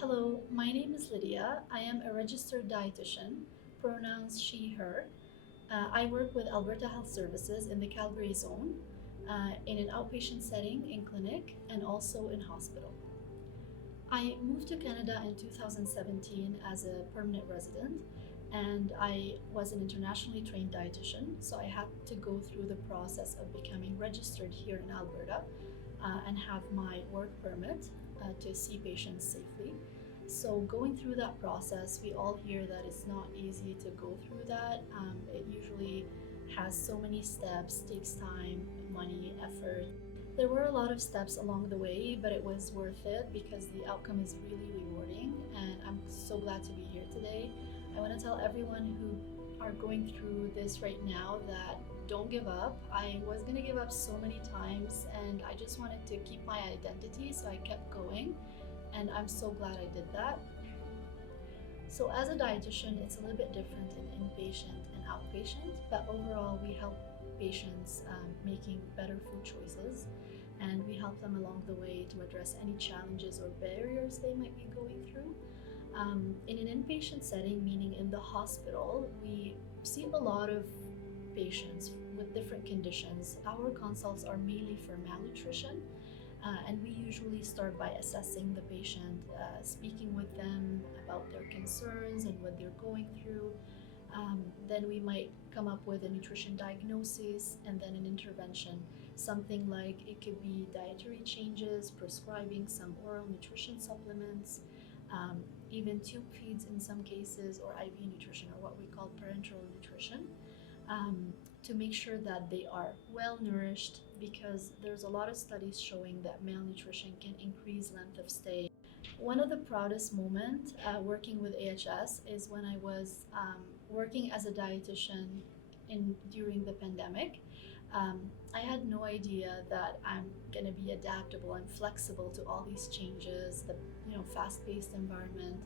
Hello, my name is Lydia. I am a registered dietitian, pronouns she, her. I work with Alberta Health Services in the Calgary zone in an outpatient setting in clinic and also in hospital. I moved to Canada in 2017 as a permanent resident, and I was an internationally trained dietitian, so I had to go through the process of becoming registered here in Alberta and have my work permit to see patients safely. So, going through that process, we all hear that it's not easy to go through that. It usually has so many steps, takes time, money, effort. There were a lot of steps along the way, but it was worth it because the outcome is really rewarding, and I'm so glad to be here today. I want to tell everyone who are going through this right now that don't give up. I was going to give up so many times, and I just wanted to keep my identity, so I kept going, and I'm so glad I did that. So, as a dietitian, it's a little bit different in inpatient and outpatient, but overall, we help patients making better food choices, and we help them along the way to address any challenges or barriers they might be going through. In an inpatient setting, meaning in the hospital, we see a lot of patients with different conditions. Our consults are mainly for malnutrition, and we usually start by assessing the patient, speaking with them about their concerns and what they're going through. Then we might come up with a nutrition diagnosis and then an intervention. Something like it could be dietary changes, prescribing some oral nutrition supplements, even tube feeds in some cases, or IV nutrition, or what we call parenteral nutrition, to make sure that they are well nourished, because there's a lot of studies showing that malnutrition can increase length of stay. One of the proudest moments working with AHS is when I was working as a dietitian during the pandemic. I had no idea that I'm going to be adaptable and flexible to all these changes, the fast-paced environment,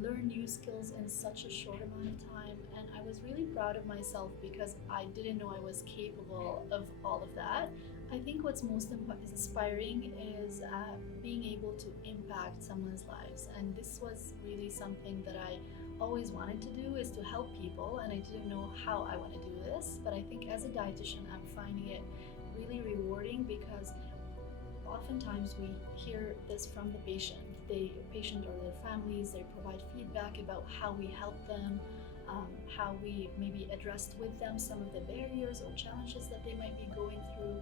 learn new skills in such a short amount of time, and I was really proud of myself because I didn't know I was capable of all of that. I think what's most inspiring is being able to impact someone's lives, and this was really something that I always wanted to do, is to help people, and I didn't know how I want to do this, but I think as a dietitian I'm finding it really rewarding because oftentimes we hear this from the patient. The patient or their families, they provide feedback about how we help them, how we maybe addressed with them some of the barriers or challenges that they might be going through.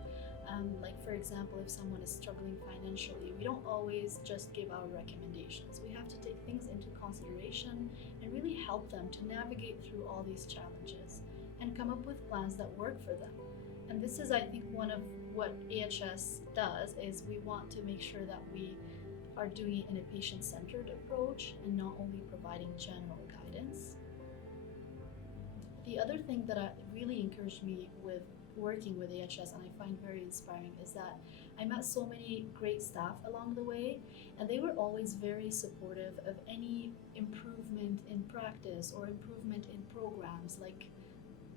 Like for example, if someone is struggling financially, we don't always just give our recommendations. We have to take things into consideration and really help them to navigate through all these challenges and come up with plans that work for them. And this is, I think, one of what AHS does, is we want to make sure that we are doing it in a patient-centered approach and not only providing general guidance. The other thing that really encouraged me with working with AHS and I find very inspiring is that I met so many great staff along the way, and they were always very supportive of any improvement in practice or improvement in programs. Like,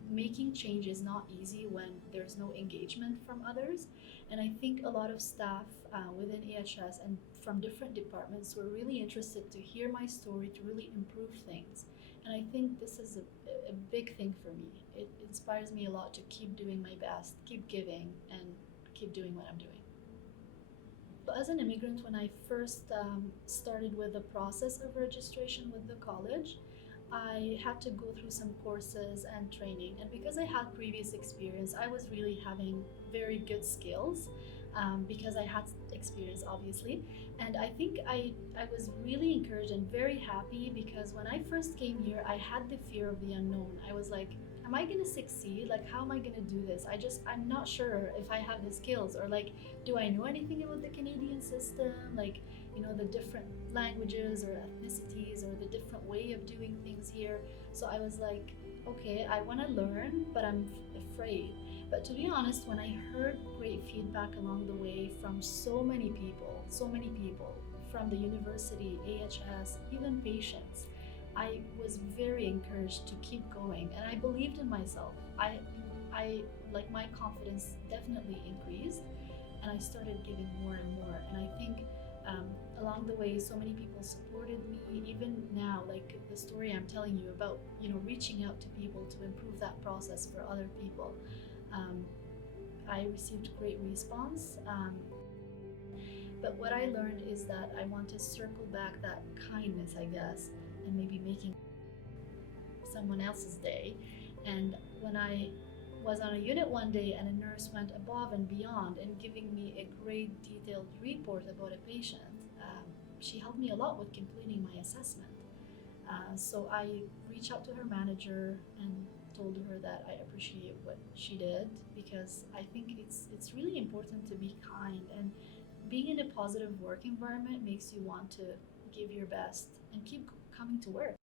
making change is not easy when there's no engagement from others, and I think a lot of staff within AHS and from different departments were really interested to hear my story, to really improve things, and I think this is a big thing for me. It inspires me a lot to keep doing my best, keep giving, and keep doing what I'm doing. As an immigrant, when I first started with the process of registration with the college, I had to go through some courses and training, and because I had previous experience, I was really having very good skills because I had experience, obviously. And I think I was really encouraged and very happy because when I first came here, I had the fear of the unknown. I was like, am I going to succeed? Like, how am I going to do this? I'm not sure if I have the skills, or like, do I know anything about the Canadian system? Like, the different languages or ethnicities or the different way of doing things here. So I was like, okay, I want to learn, but I'm afraid. But to be honest, when I heard great feedback along the way from so many people from the university, AHS, even patients, I was very encouraged to keep going, and I believed in myself. I like, my confidence definitely increased, and I started giving more and more. And I think Along the way, so many people supported me. Even now, like the story I'm telling you about, reaching out to people to improve that process for other people. Um, I received great response. But what I learned is that I want to circle back that kindness, I guess, and maybe making someone else's day. And when I was on a unit one day and a nurse went above and beyond in giving me a great detailed report about a patient, she helped me a lot with completing my assessment. So I reached out to her manager and told her that I appreciate what she did, because I think it's really important to be kind, and being in a positive work environment makes you want to give your best and keep coming to work.